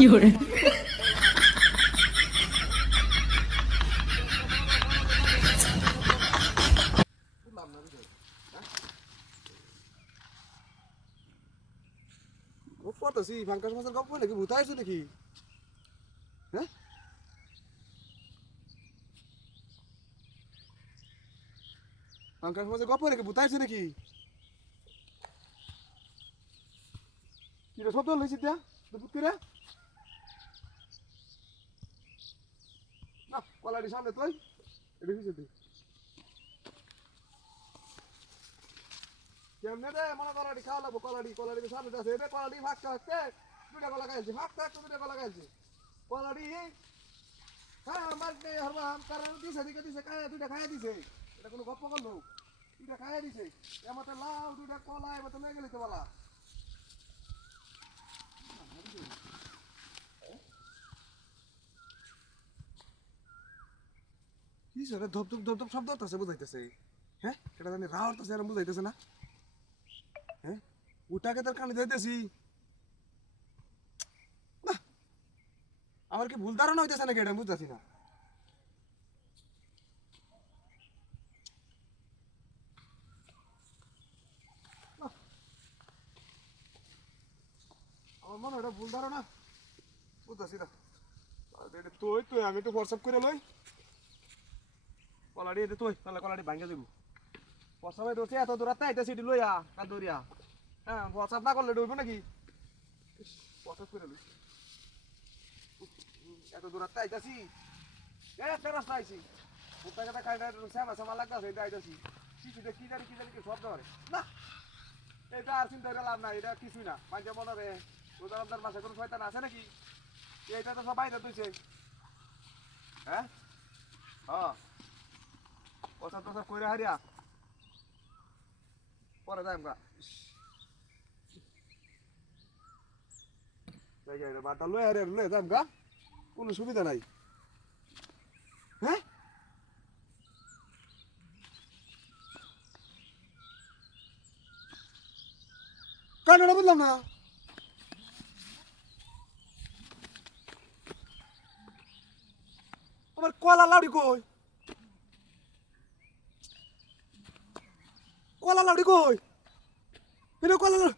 有人，করতেছি fungus মাছের গল্প নাকি ভূতাইছে নাকি? হ্যাঁ, ফাঙ্কাস মাছের গল্প নাকি ভূতাইছে নাকি? কি রে শব্দ লইছি তা ভূত করে না কলারি সামনে তুই এটা কিছু তুই কেমনে রে মনে কলারি খাওয়া লাগবো কলারি কলারি সামনে আছে রে কলারি ভাগ খাচ্ছে দুইটা কলা খাইছে ভাগ খাচ্ছে দুইটা কলা খাইছে কলারি হ্যাঁ আমার হরবাম কারণ দিছে দিকে দিছে খায় দুইটা খাইয়া দিছে এটা কোনো গপ্প করলো দুইটা খাইয়া দিছে এমতে লাউ দুইটা কলা এমতে লেগে গেলিতে বলা কি সরে ধপ ধপ ধপ ধপ শব্দ হতেছে বুঝাইতেছে হ্যাঁ এটা জানি রাও হতেছে এরকম বুঝাইতেছে না হ্যাঁ ওটাকে তার কানে যাইতেছি না আমার কি ভুল ধারণা হইতেছে নাকি এটা বুঝতেছি না আমার মনে হয় এটা ভুল ধারণা বুঝতেছি না তুই তুই আমি একটু হোয়াটসঅ্যাপ করে লই কলাড়ি এতে তুই তাহলে কলাড়ি ভাঙ্গে দেবো হোয়াটসঅ্যাপে দোষে এত দূরাতে আইতে সিটি লইয়া কাদুরিয়া হ্যাঁ হোয়াটসঅ্যাপ না করলে ডুববে নাকি হোয়াটসঅ্যাপ করে লই এত দূরাতে আইতাছি একটা রাস্তা আইছি ওটা কথা খাইটা শ্যামা শ্যামা লাগতেছে এটা আইতাছি কিছুটা কি জানি কি শব্দ করে না এটা আর চিন্তা করে লাভ নাই এটা কিছুই না মাঝে মনে রে রোজার মাসে কোনো শয়তান আছে নাকি এইটা তো সবাই তুইছে হ্যাঁ হ্যাঁ ওসব তোসব কইরা হারিয়া পরে যাই আমরা যাই যাই বাটা লয়ে হারিয়া লয়ে যাই আমরা কোনো সুবিধা নাই হ্যাঁ কেন বুঝলাম না আমার কলা লাউড়ি কই কলা লাউড়ি কই এটা কলা লাউড়ি